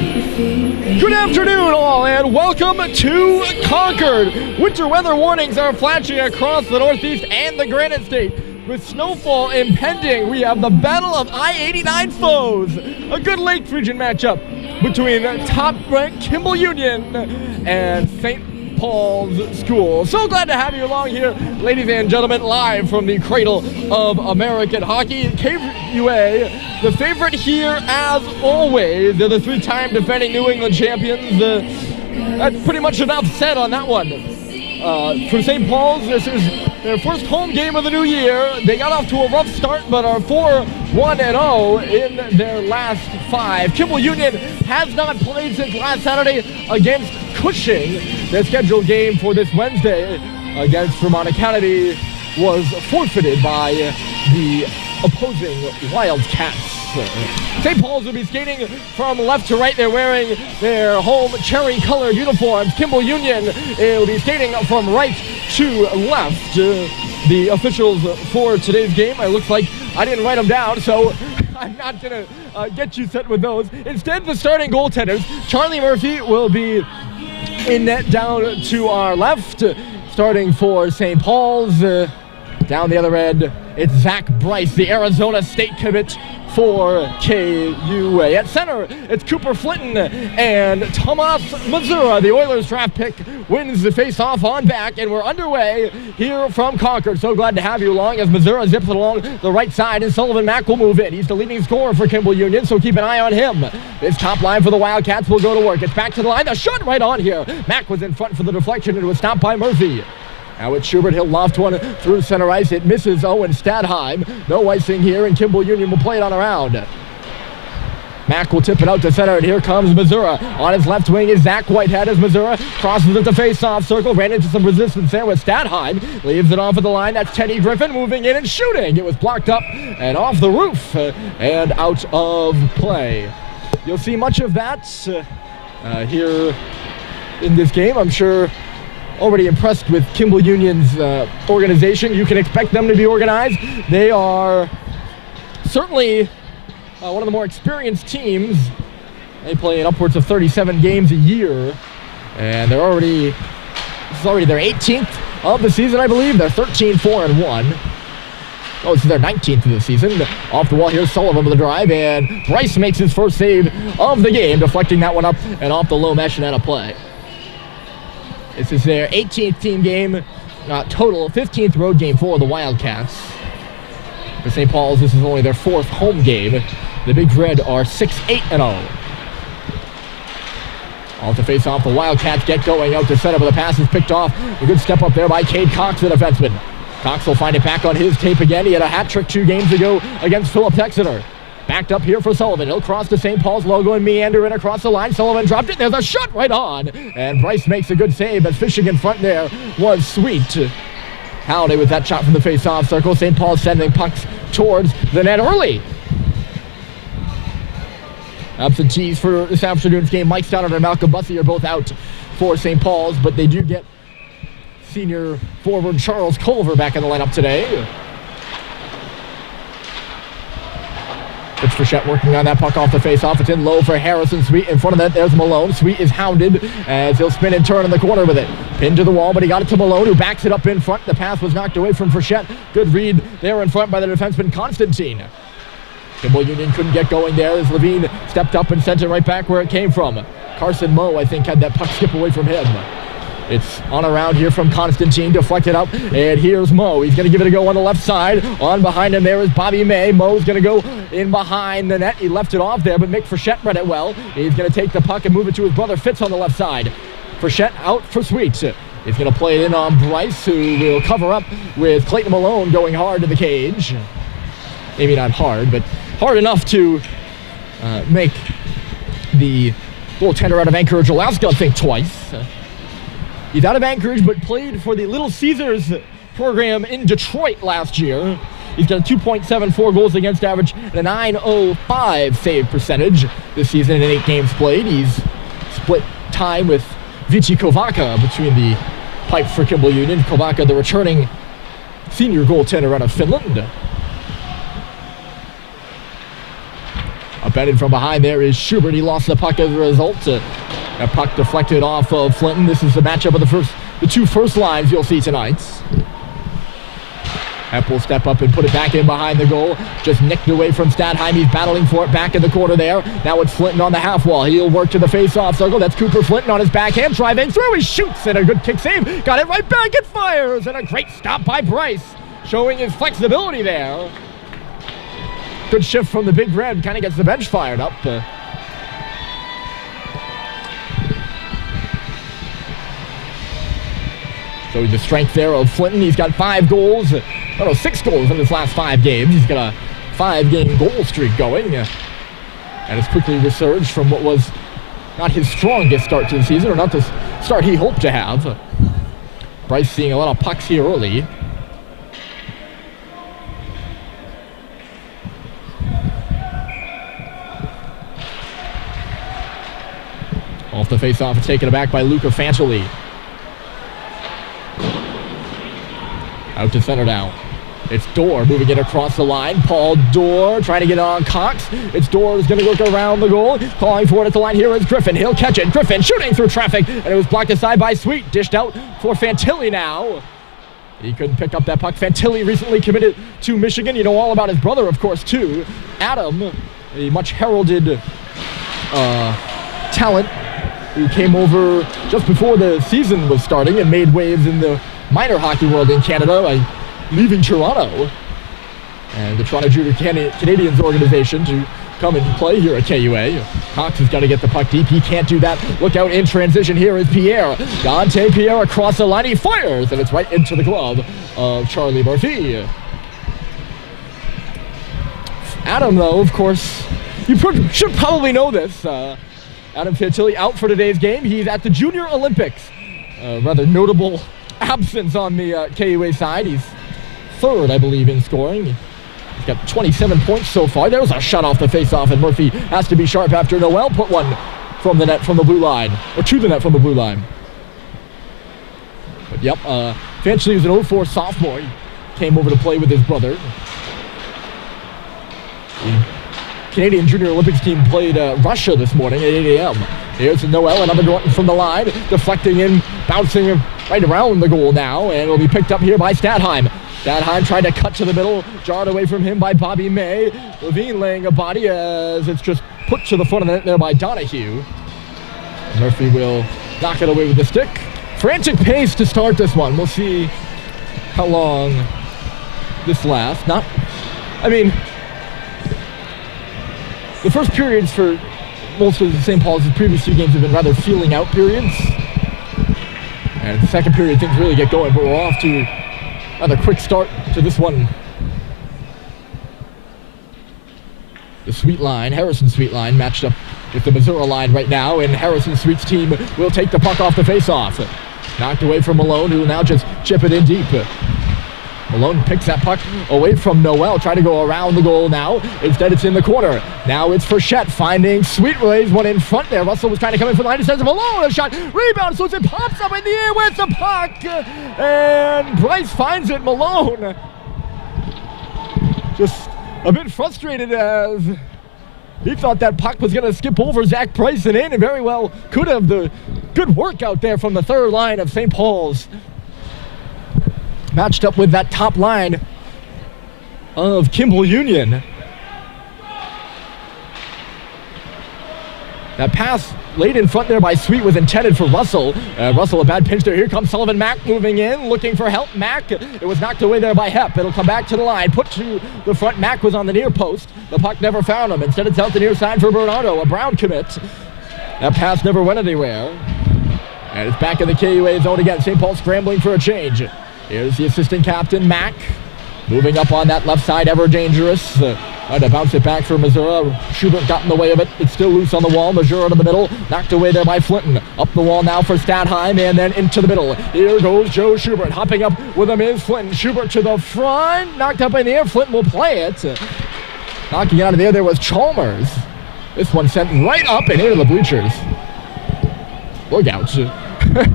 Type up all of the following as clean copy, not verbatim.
Good afternoon, all, and welcome to Concord. Winter weather warnings are flashing across the Northeast and the Granite State. With snowfall impending, we have the battle of I-89 foes. A good Lakes region matchup between top-ranked Kimball Union and St. Paul's School. So glad to have you along here, ladies and gentlemen, live from the cradle of American hockey. KUA, the favorite here as always. They're the three-time defending New England champions. That's pretty much enough said on that one. For St. Paul's, this is their first home game of the new year. They got off to a rough start, but are 4-1-0 in their last 5. Kimball Union has not played since last Saturday against Cushing. Their scheduled game for this Wednesday against Vermont Academy was forfeited by the opposing Wildcats. St. Paul's will be skating from left to right. They're wearing their home cherry-colored uniforms. Kimball Union will be skating from right to left. The officials for today's game, it looks like I didn't write them down, so I'm not going to get you set with those. Instead, the starting goaltenders, Charlie Murphy will be in net down to our left. Starting for St. Paul's, down the other end, it's Zach Bryce, the Arizona State commit for KUA. At center, it's Cooper Flinton and Tomas Mazura. The Oilers draft pick wins the face-off on back, and we're underway here from Concord. So glad to have you along as Mazura zips it along the right side, and Sullivan Mack will move in. He's the leading scorer for Kimball Union, so keep an eye on him. This top line for the Wildcats will go to work. It's back to the line. The shot right on here. Mack was in front for the deflection, and it was stopped by Murphy. Now it's Schubert. He'll loft one through center ice. It misses Owen Stadheim. No icing here, and Kimball Union will play it on around. Mack will tip it out to center, and here comes Mazura. On his left wing is Zach Whitehead as Mazura crosses at the face-off circle. Ran into some resistance there with Stadheim. Leaves it off of the line. That's Teddy Griffin moving in and shooting. It was blocked up and off the roof and out of play. You'll see much of that here in this game. I'm sure already impressed with Kimball Union's organization. You can expect them to be organized. They are certainly one of the more experienced teams. They play in upwards of 37 games a year, and this is already their 18th of the season, I believe. They're 13-4-1. Oh, this is their 19th of the season. Off the wall here, Sullivan with the drive, and Bryce makes his first save of the game, deflecting that one up and off the low mesh and out of play. This is their 18th team game, total 15th road game for the Wildcats. For St. Paul's, this is only their 4th home game. The Big Red are 6-8-0. Off the face-off, the Wildcats get going out to center, but the pass is picked off. A good step up there by Cade Cox, the defenseman. Cox will find it back on his tape again. He had a hat trick 2 games ago against Philip Exeter. Backed up here for Sullivan. He'll cross the St. Paul's logo and meander in across the line. Sullivan dropped it. There's a shot right on. And Bryce makes a good save, but fishing in front there was Sweet. Halliday with that shot from the face-off circle. St. Paul's sending pucks towards the net early. Absentees for this afternoon's game. Mike Stoddard and Malcolm Bussey are both out for St. Paul's, but they do get senior forward Charles Culver back in the lineup today. It's Frechette working on that puck off the face-off. It's in low for Harrison. Sweet in front of that. There's Malone. Sweet is hounded as he'll spin and turn in the corner with it. Pinned to the wall, but he got it to Malone, who backs it up in front. The pass was knocked away from Frechette. Good read there in front by the defenseman Constantine. Kimball Union couldn't get going there as Levine stepped up and sent it right back where it came from. Carson Moe, I think, had that puck skip away from him. It's on around here from Constantine, deflected up, and here's Moe. He's going to give it a go on the left side. On behind him there is Bobby May. Moe's going to go in behind the net. He left it off there, but Mick Frechette read it well. He's going to take the puck and move it to his brother Fitz on the left side. Frechette out for Sweet. He's going to play it in on Bryce, who will cover up with Clayton Malone going hard to the cage. Maybe not hard, but hard enough to make the goaltender out of Anchorage, Alaska, think twice. He's out of Anchorage, but played for the Little Caesars program in Detroit last year. He's got a 2.74 goals against average and a .905 save percentage this season in 8 games played. He's split time with Vici Kovaka between the pipes for Kimball Union. Kovaka, the returning senior goaltender out of Finland. Up Defended from behind there is Schubert. He lost the puck as a result. That puck deflected off of Flinton. This is the matchup of the two first lines you'll see tonight. Hepp will step up and put it back in behind the goal. Just nicked away from Stadheim. He's battling for it back in the corner there. Now it's Flinton on the half wall. He'll work to the face-off circle. That's Cooper Flinton on his backhand. Driving through. He shoots and a good kick save. Got it right back and fires. And a great stop by Bryce. Showing his flexibility there. Good shift from the Big Red. Kind of gets the bench fired up. So the strength there of Flinton. He's got 6 goals in his last 5 games. He's got a 5-game goal streak going. And has quickly resurged from what was not his strongest start to the season, or not the start he hoped to have. Bryce seeing a lot of pucks here early. Off the face-off, it's taken aback by Luca Fancheli. Out to center now. It's Dorr moving it across the line. Paul Dorr trying to get on Cox. It's Dorr who's going to look around the goal. Calling for it at the line. Here is Griffin. He'll catch it. Griffin shooting through traffic. And it was blocked aside by Sweet. Dished out for Fantilli now. He couldn't pick up that puck. Fantilli recently committed to Michigan. You know all about his brother, of course, too. Adam, a much heralded talent who came over just before the season was starting and made waves in the minor hockey world in Canada by leaving Toronto and the Toronto Junior Canadians organization to come and play here at KUA. Cox has got to get the puck deep. He can't do that. Look out in transition. Here is Pierre. Dante Pierre across the line. He fires, and it's right into the glove of Charlie Murphy. Adam, though, of course, you should probably know this. Adam Fantilli out for today's game. He's at the Junior Olympics. Rather notable absence on the KUA side. He's 3rd, I believe, in scoring. He's got 27 points so far. There was a shot off the face-off, and Murphy has to be sharp after Noel put one from the net from the blue line, or to the net from the blue line. But yep, Fancheli was an 04 sophomore. He came over to play with his brother. The Canadian Junior Olympics team played Russia this morning at 8 a.m. Here's Noel, another one from the line, deflecting in, bouncing right around the goal now, and it'll be picked up here by Stadheim. Stadheim tried to cut to the middle, jarred away from him by Bobby May. Levine laying a body as it's just put to the front of the net there by Donahue. Murphy will knock it away with the stick. Frantic pace to start this one. We'll see how long this lasts. The first periods for most of the St. Paul's previous 2 games have been rather feeling out periods. And the second period, things really get going, but we're off to another quick start to this one. The Sweet line, Harrison Sweet line, matched up with the Missouri line right now, and Harrison Sweet's team will take the puck off the face-off. Knocked away from Malone, who will now just chip it in deep. Malone picks that puck away from Noel, trying to go around the goal now. Instead, it's in the corner. Now it's Frechette finding Sweet, lays one in front there. Russell was trying to come in for the line. It says Malone, a shot, rebound, so it pops up in the air with the puck. And Bryce finds it. Malone just a bit frustrated as he thought that puck was going to skip over Zach Price and in, and very well could have. The good work out there from the 3rd line of St. Paul's. Matched up with that top line of Kimball Union. That pass laid in front there by Sweet was intended for Russell. Russell, a bad pinch there. Here comes Sullivan Mack moving in, looking for help. Mack, it was knocked away there by Hepp. It'll come back to the line, put to the front. Mack was on the near post. The puck never found him. Instead, it's out the near side for Bernardo. A Brown commit. That pass never went anywhere. And it's back in the KUA zone again. St. Paul scrambling for a change. Here's the assistant captain, Mack, moving up on that left side, ever dangerous. Trying to bounce it back for Missouri. Schubert got in the way of it. It's still loose on the wall. Missouri to the middle, knocked away there by Flinton. Up the wall now for Stadheim, and then into the middle. Here goes Joe Schubert, hopping up with him is Flinton. Schubert to the front, knocked up in the air. Flinton will play it. Knocking it out of the air there was Chalmers. This one sent right up and into the bleachers. Look out. I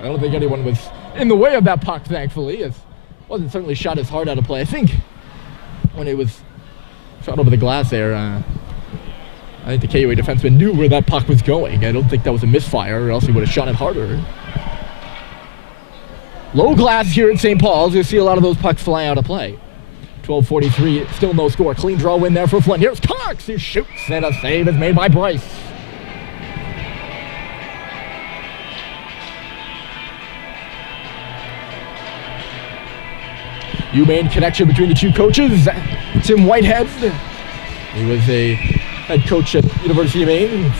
don't think anyone was in the way of that puck, thankfully. It wasn't certainly shot as hard out of play. I think when it was Shot over the glass there. I think the KUA defenseman knew where that puck was going. I don't think that was a misfire, or else he would have shot it harder. Low glass here at St. Paul's. You'll see a lot of those pucks fly out of play. 12:43, still no score. Clean draw win there for Flint. Here's Cox. He shoots, and a save is made by Bryce. UMaine connection between the two coaches. Tim Whitehead. He was a head coach at University of Maine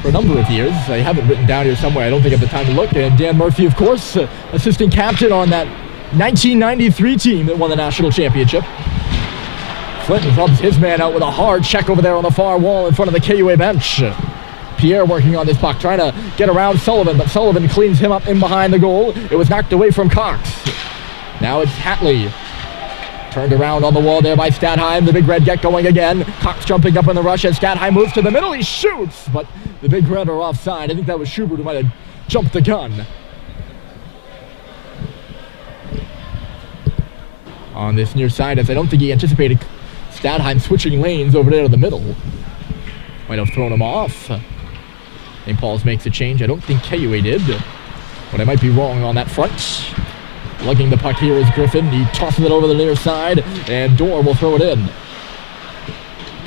for a number of years. I have it written down here somewhere. I don't think I have the time to look. And Dan Murphy, of course, assistant captain on that 1993 team that won the national championship. Flint rubs his man out with a hard check over there on the far wall in front of the KUA bench. Pierre working on this puck, trying to get around Sullivan, but Sullivan cleans him up in behind the goal. It was knocked away from Cox. Now it's Hatley. Turned around on the wall there by Stadheim. The Big Red get going again. Cox jumping up in the rush as Stadheim moves to the middle. He shoots, but the Big Red are offside. I think that was Schubert who might have jumped the gun. On this near side, as I don't think he anticipated Stadheim switching lanes over there to the middle. Might have thrown him off. St. Paul's makes a change. I don't think KUA did, but I might be wrong on that front. Lugging the puck here is Griffin. He tosses it over the near side, and Dorr will throw it in.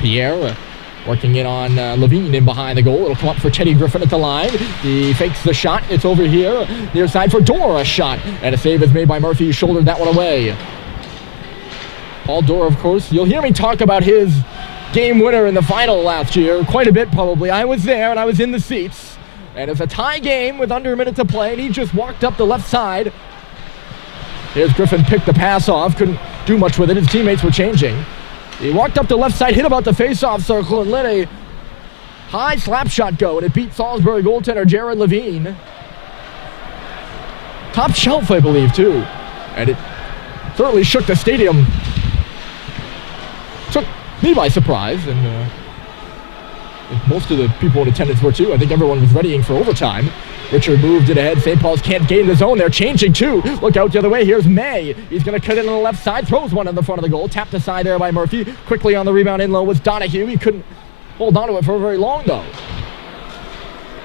Pierre working in on Levine in behind the goal. It'll come up for Teddy Griffin at the line. He fakes the shot. It's over here. Near side for Dorr. A shot, and a save is made by Murphy. He shouldered that one away. Paul Dorr, of course. You'll hear me talk about his game winner in the final last year quite a bit, probably. I was there, and I was in the seats. And it's a tie game with under a minute to play, and he just walked up the left side. Here's Griffin, picked the pass off, couldn't do much with it. His teammates were changing. He walked up the left side, hit about the face-off circle, and let a high slap shot go, and it beat Salisbury goaltender Jared Levine. Top shelf, I believe, too. And it certainly shook the stadium. Took me by surprise, and most of the people in attendance were, too. I think everyone was readying for overtime. Richard moved it ahead. St. Paul's can't gain the zone. They're changing too. Look out the other way. Here's May. He's going to cut it on the left side. Throws one in the front of the goal. Tapped aside there by Murphy. Quickly on the rebound in low was Donahue. He couldn't hold on to it for very long though.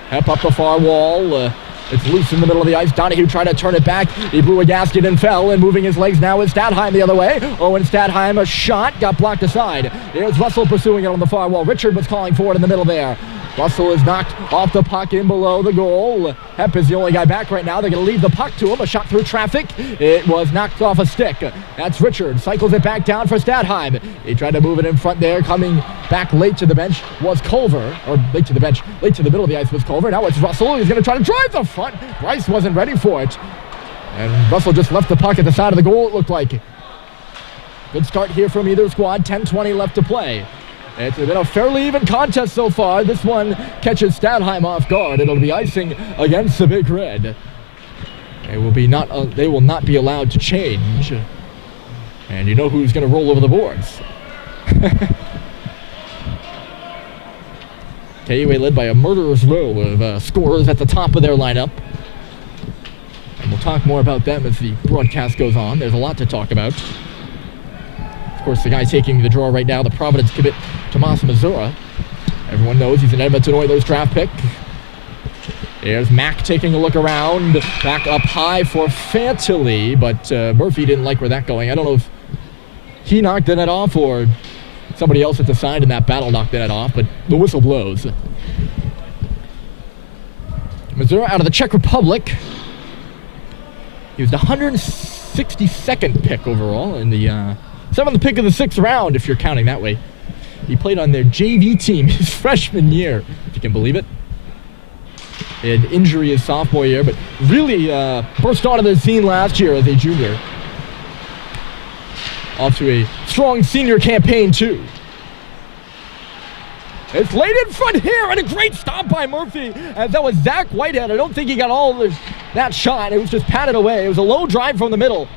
Hep up the far wall. It's loose in the middle of the ice. Donahue tried to turn it back. He blew a gasket and fell, and moving his legs now is Stadheim the other way. Oh, and Stadheim, a shot, got blocked aside. There's Russell pursuing it on the far wall. Richard was calling for it in the middle there. Russell is knocked off the puck in below the goal. Hep is the only guy back right now. They're going to leave the puck to him. A shot through traffic. It was knocked off a stick. That's Richard. Cycles it back down for Stadheim. He tried to move it in front there. Coming back late to the bench was Culver. Or late to the bench. Late to the middle of the ice was Culver. Now it's Russell. He's going to try to drive the front. Bryce wasn't ready for it. And Russell just left the puck at the side of the goal, it looked like. Good start here from either squad. 10:20 left to play. It's been a fairly even contest so far. This one catches Stadheim off guard. It'll be icing against the Big Red. They will not be allowed to change. And you know who's going to roll over the boards. KUA led by a murderer's row of scorers at the top of their lineup. And we'll talk more about them as the broadcast goes on. There's a lot to talk about. Of course, the guy taking the draw right now, the Providence commit, Tomas Mazura. Everyone knows he's an Edmonton Oilers draft pick. There's Mack taking a look around. Back up high for Fantilli, but Murphy didn't like where that going. I don't know if he knocked the net off or somebody else at the side in that battle knocked the net off, but the whistle blows. Mazura out of the Czech Republic. He was the 162nd pick overall in the 7th pick of the 6th round, if you're counting that way. He played on their JV team his freshman year, if you can believe it. He had injury his sophomore year, but really burst onto the scene last year as a junior. Off to a strong senior campaign, too. It's laid in front here, and a great stop by Murphy. And that was Zach Whitehead. I don't think he got all of that shot. It was just patted away. It was a low drive from the middle.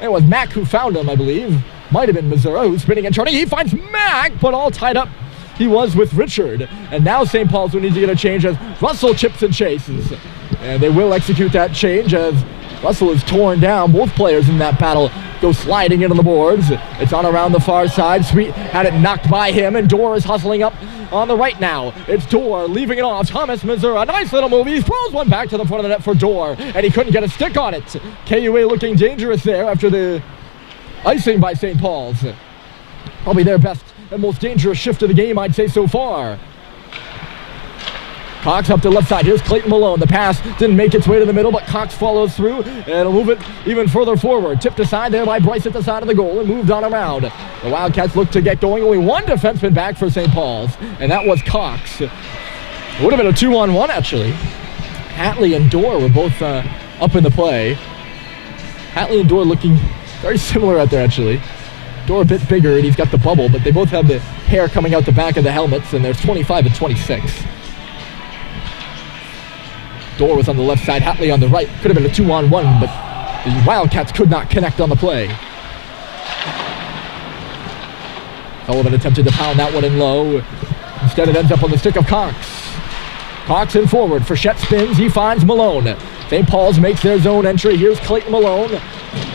It was Mack who found him, I believe. Might have been Mazura who's spinning and turning. He finds Mack, but all tied up he was with Richard. And now St. Paul's will need to get a change as Russell chips and chases. And they will execute that change as Russell is torn down. Both players in that battle go sliding into the boards. It's on around the far side. Sweet had it knocked by him, and Dorr is hustling up on the right now. It's Dorr leaving it off. Thomas Missouri, nice little move. He throws one back to the front of the net for Dorr, and he couldn't get a stick on it. KUA looking dangerous there after the icing by St. Paul's. Probably their best and most dangerous shift of the game, I'd say, so far. Cox up to the left side. Here's Clayton Malone. The pass didn't make its way to the middle, but Cox follows through and will move it even further forward. Tipped aside there by Bryce at the side of the goal and moved on around. The Wildcats look to get going. Only one defenseman back for St. Paul's, and that was Cox. It would have been a 2-on-1, actually. Hatley and Dorr were both up in the play. Hatley and Dorr looking very similar out there, actually. Dorr a bit bigger, and he's got the bubble, but they both have the hair coming out the back of the helmets, and there's 25 and 26. Dorr was on the left side, Hatley on the right. Could have been a 2-on-1, but the Wildcats could not connect on the play. Sullivan attempted to pound that one in low. Instead, it ends up on the stick of Cox. Cox in forward. Frechette spins. He finds Malone. St. Paul's makes their zone entry. Here's Clayton Malone.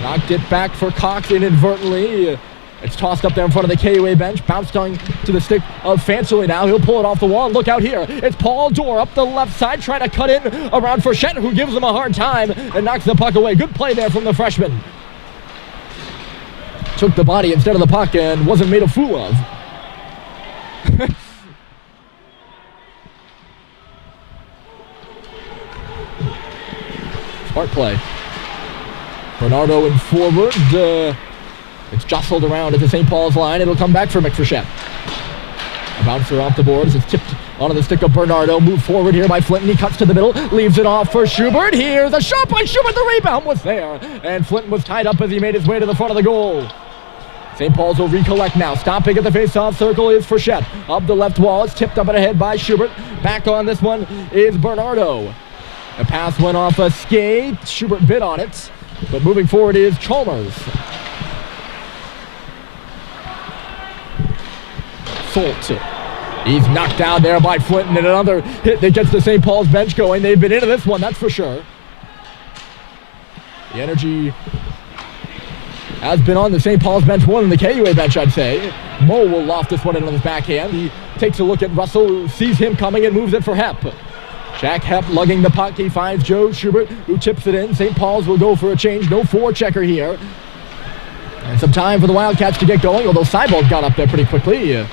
Knocked it back for Cox inadvertently. It's tossed up there in front of the KUA bench. Bounced on to the stick of Fancily now. He'll pull it off the wall. Look out here. It's Paul Dorr up the left side trying to cut in around Frechette, who gives him a hard time and knocks the puck away. Good play there from the freshman. Took the body instead of the puck and wasn't made a fool of. Smart play. Bernardo in forward. It's jostled around at the St. Paul's line. It'll come back for McFrechette. A bouncer off the boards. It's tipped onto the stick of Bernardo. Moved forward here by Flinton. He cuts to the middle. Leaves it off for Schubert. Here's a shot by Schubert. The rebound was there. And Flinton was tied up as he made his way to the front of the goal. St. Paul's will recollect now. Stopping at the face-off circle is Frechette. Up the left wall. It's tipped up and ahead by Schubert. Back on this one is Bernardo. The pass went off a skate. Schubert bit on it. But moving forward is Chalmers. Folt. He's knocked down there by Flinton, and another hit that gets the St. Paul's bench going. They've been into this one, that's for sure. The energy has been on the St. Paul's bench more than the KUA bench, I'd say. Mo will loft this one in on his backhand. He takes a look at Russell, who sees him coming and moves it for Hepp. Jack Hepp lugging the puck. He finds Joe Schubert, who tips it in. St. Paul's will go for a change. No forechecker here. And some time for the Wildcats to get going, although Seibold got up there pretty quickly.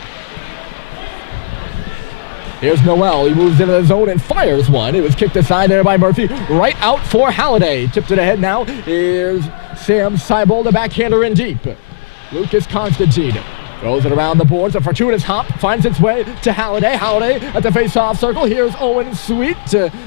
Here's Noel. He moves into the zone and fires one. It was kicked aside there by Murphy. Right out for Halliday. Tipped it ahead now. Here's Sam Seibold, the backhander in deep. Lucas Constantine throws it around the boards. A fortuitous hop finds its way to Halliday. Halliday at the face-off circle. Here's Owen Sweet.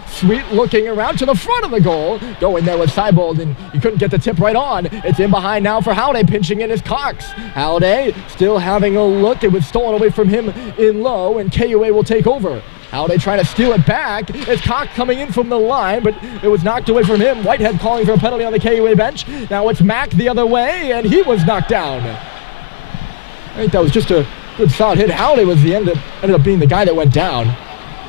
Sweet looking around to the front of the goal. Going there with Seibold, and you couldn't get the tip right on. It's in behind now for Halliday. Pinching in is Cox. Halliday still having a look. It was stolen away from him in low, and KUA will take over. Halliday trying to steal it back. It's Cox coming in from the line, but it was knocked away from him. Whitehead calling for a penalty on the KUA bench. Now it's Mack the other way, and he was knocked down. I think that was just a good solid hit. Halliday was ended up being the guy that went down.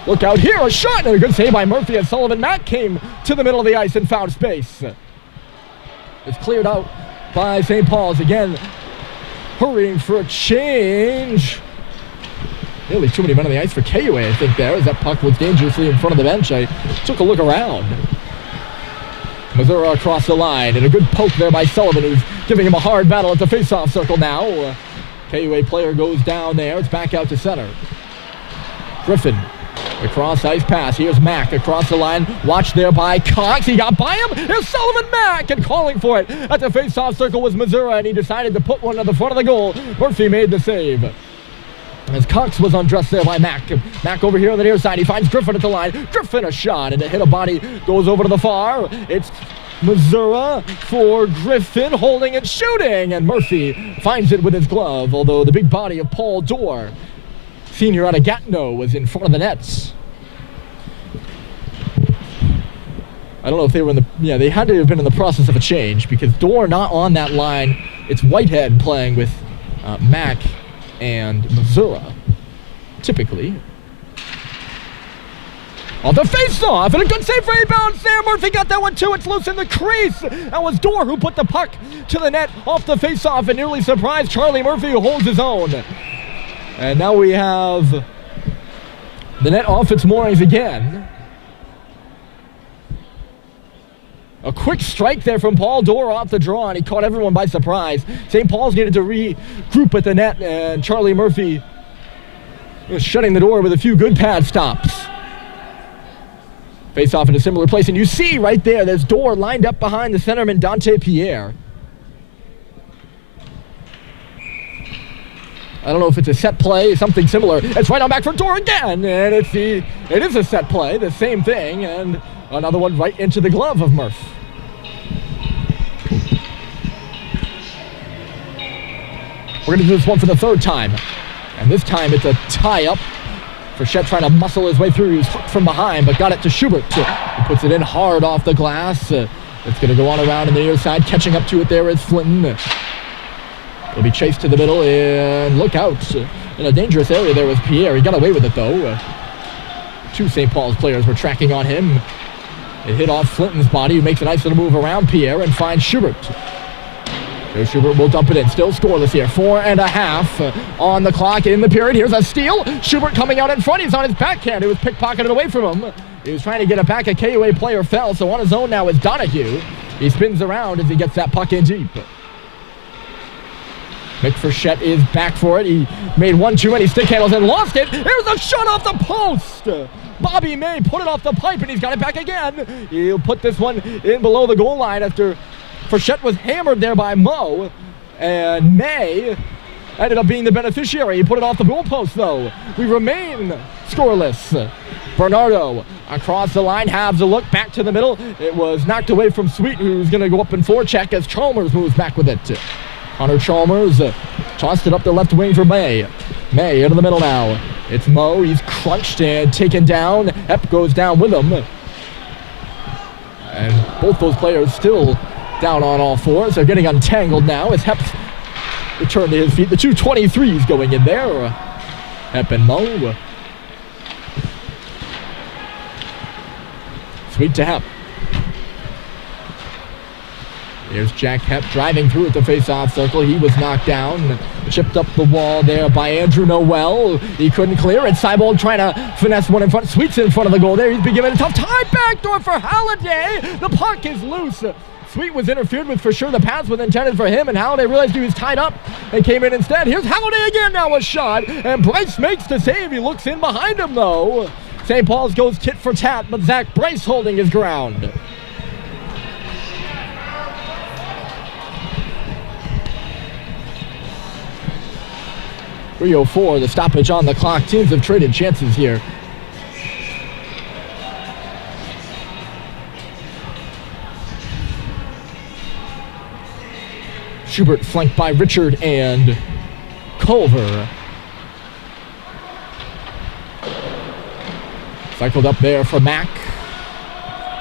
Look out here, a shot, and a good save by Murphy as Sullivan Mack came to the middle of the ice and found space. It's cleared out by St. Paul's again, hurrying for a change. Nearly too many men on the ice for KUA, I think, there, as that puck was dangerously in front of the bench. I took a look around. Missouri across the line, and a good poke there by Sullivan, who's giving him a hard battle at the face-off circle now. KUA player goes down there. It's back out to center. Griffin, across ice pass. Here's Mack across the line. Watched there by Cox. He got by him. Here's Sullivan Mack, and calling for it at the face-off circle was Missouri, and he decided to put one at the front of the goal. Murphy made the save. As Cox was undressed there by Mack. Mack over here on the near side. He finds Griffin at the line. Griffin a shot, and a hit of body goes over to the far. It's Missouri for Griffin, holding and shooting, and Murphy finds it with his glove, although the big body of Paul Dorr, senior out of Gatineau, was in front of the nets. I don't know if they were in the... Yeah, they had to have been in the process of a change, because Dorr not on that line. It's Whitehead playing with Mack and Missouri, typically. Off the face-off, and a good save for rebound there. Murphy got that one too. It's loose in the crease. That was Dorr who put the puck to the net off the face-off and nearly surprised Charlie Murphy, who holds his own. And now we have the net off its moorings again. A quick strike there from Paul Dorr off the draw, and he caught everyone by surprise. St. Paul's needed to regroup at the net, and Charlie Murphy was shutting the door with a few good pad stops. Face off in a similar place, and you see right there's Dorr lined up behind the centerman Dante Pierre. I don't know if it's a set play, something similar. It's right on back for Dorr again, and it is a set play, the same thing, and another one right into the glove of Murph. We're going to do this one for the third time, and this time it's a tie-up. Frechette trying to muscle his way through. He was hooked from behind, but got it to Schubert. He puts it in hard off the glass. It's going to go on around in the near side. Catching up to it there is Flinton. It'll be chased to the middle, and look out. In a dangerous area there was Pierre. He got away with it, though. Two St. Paul's players were tracking on him. It hit off Flinton's body, who makes a nice little move around Pierre and finds Schubert. So Schubert will dump it in. Still scoreless here. 4.5 on the clock in the period. Here's a steal. Schubert coming out in front. He's on his backhand. It was pickpocketed away from him. He was trying to get it back. A KUA player fell, so on his own now is Donahue. He spins around as he gets that puck in deep. Mick Frechette is back for it. He made one too many stick handles and lost it. Here's a shot off the post. Bobby May put it off the pipe, and he's got it back again. He'll put this one in below the goal line after Frechette was hammered there by Mo, and May ended up being the beneficiary. He put it off the goalpost, though. We remain scoreless. Bernardo across the line, halves a look, back to the middle. It was knocked away from Sweet, who's going to go up in forecheck as Chalmers moves back with it. Connor Chalmers tossed it up the left wing for May. May into the middle now. It's Mo. He's crunched and taken down. Hepp goes down with him. And both those players still down on all fours. They're getting untangled now as Hepp returned to his feet. The 223s going in there. Hepp and Mo. Sweet to Hepp. Here's Jack Hepp driving through at the face-off circle. He was knocked down. Chipped up the wall there by Andrew Noel. He couldn't clear it. Seibold trying to finesse one in front. Sweet's in front of the goal there. He's been given a tough time. Backdoor for Halliday. The puck is loose. Sweet was interfered with for sure. The pass was intended for him, and Halliday realized he was tied up and came in instead. Here's Halliday again, now a shot, and Bryce makes the save. He looks in behind him, though. St. Paul's goes tit for tat, but Zach Bryce holding his ground. .304, the stoppage on the clock. Teams have traded chances here. Schubert flanked by Richard and Culver. Cycled up there for Mack.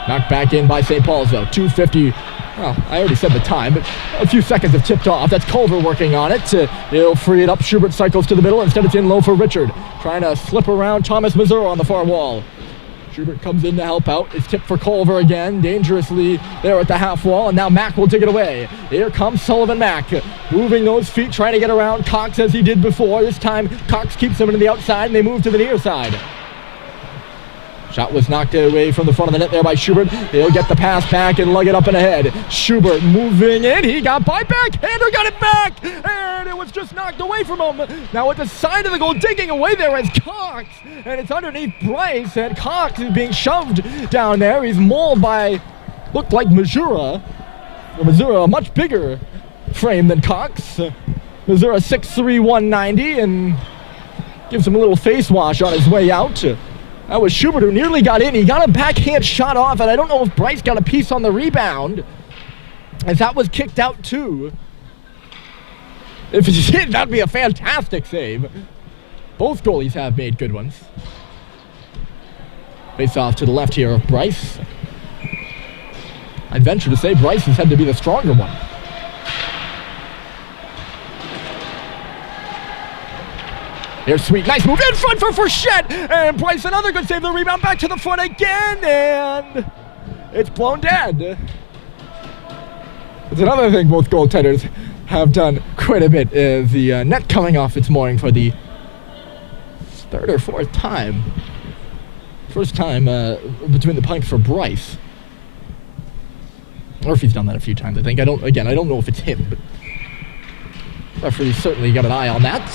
Knocked back in by St. Paul's, though. 2:50. Well, I already said the time, but a few seconds have tipped off. That's Culver working on it. He'll free it up. Schubert cycles to the middle. Instead, it's in low for Richard. Trying to slip around Thomas Mazzura on the far wall. Schubert comes in to help out. It's tipped for Culver again, dangerously there at the half wall, and now Mack will take it away. Here comes Sullivan Mack, moving those feet, trying to get around Cox as he did before. This time, Cox keeps him to the outside, and they move to the near side. Shot was knocked away from the front of the net there by Schubert. He'll get the pass back and lug it up and ahead. Schubert moving in. He got by backhander, got it back, and it was just knocked away from him. Now at the side of the goal, digging away there is Cox, and it's underneath Bryce, and Cox is being shoved down there. He's mauled by, looked like Mazzura. Mazzura, a much bigger frame than Cox. Mazzura 6'3", 190, and gives him a little face wash on his way out. That was Schubert who nearly got in. He got a backhand shot off, and I don't know if Bryce got a piece on the rebound, as that was kicked out too. If it did, that'd be a fantastic save. Both goalies have made good ones. Face off to the left here of Bryce. I'd venture to say Bryce has had to be the stronger one. Here's Sweet, nice move in front for Frechette, and Bryce another good save, the rebound back to the front again, and it's blown dead. It's another thing both goaltenders have done quite a bit, is the net coming off its mooring for the third or fourth time. First time between the pints for Bryce. Murphy's done that a few times, I think. I don't know if it's him, but referee certainly got an eye on that.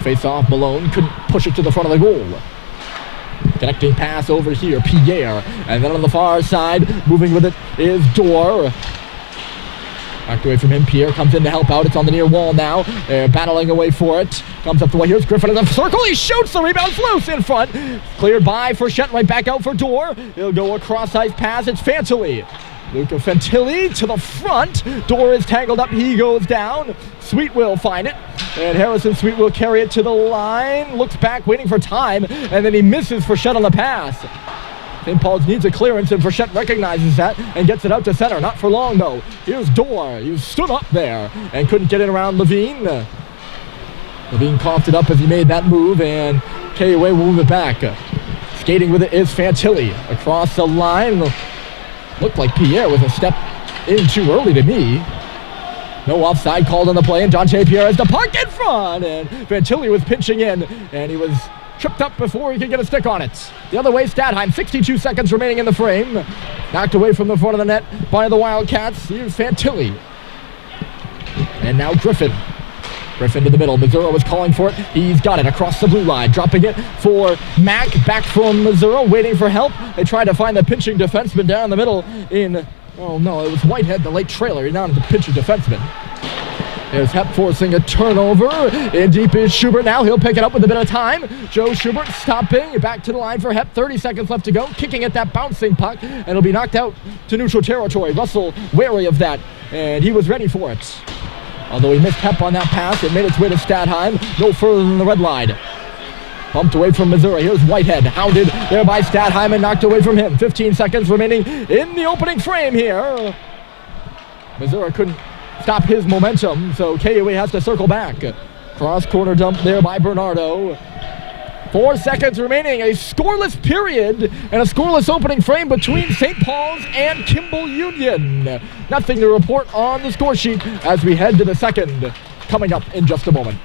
Face off, Malone couldn't push it to the front of the goal. Connecting pass over here, Pierre. And then on the far side, moving with it is Dorr. Backed away from him, Pierre comes in to help out. It's on the near wall now. They're battling away for it. Comes up the way. Here's Griffin in the circle. He shoots, the rebound's loose in front. Cleared by Frechette, right back out for Dorr. He'll go across ice pass. It's Fantilli. Luca Fantilli to the front. Dorr is tangled up. He goes down. Sweet will find it. And Harrison Sweet will carry it to the line. Looks back, waiting for time. And then he misses Frechette on the pass. St. Paul's needs a clearance, and Frechette recognizes that and gets it out to center. Not for long, though. Here's Dorr. He stood up there and couldn't get it around Levine. Levine coughed it up as he made that move, and KUA will move it back. Skating with it is Fantilli. Across the line. Looked like Pierre was a step in too early to me. No offside called on the play, and Dante Pierre has the puck in front, and Fantilli was pinching in, and he was tripped up before he could get a stick on it. The other way, Stadheim, 62 seconds remaining in the frame. Knocked away from the front of the net by the Wildcats. Here's Fantilli. And now Griffin. Griffin to the middle. Missouri was calling for it. He's got it across the blue line. Dropping it for Mack. Back from Missouri, waiting for help. They tried to find the pinching defenseman down the middle in... Oh no, it was Whitehead, the late trailer. He's down to the pinching defenseman. There's Hep forcing a turnover. In deep is Schubert now. He'll pick it up with a bit of time. Joe Schubert stopping. Back to the line for Hep. 30 seconds left to go. Kicking at that bouncing puck. And it'll be knocked out to neutral territory. Russell wary of that. And he was ready for it. Although he missed Hep on that pass, it made its way to Stadheim. No further than the red line. Bumped away from Missouri. Here's Whitehead. Hounded there by Stadheim and knocked away from him. 15 seconds remaining in the opening frame here. Missouri couldn't stop his momentum, so KUA has to circle back. Cross corner dump there by Bernardo. 4 seconds remaining, a scoreless period and a scoreless opening frame between St. Paul's and Kimball Union. Nothing to report on the score sheet as we head to the second, coming up in just a moment.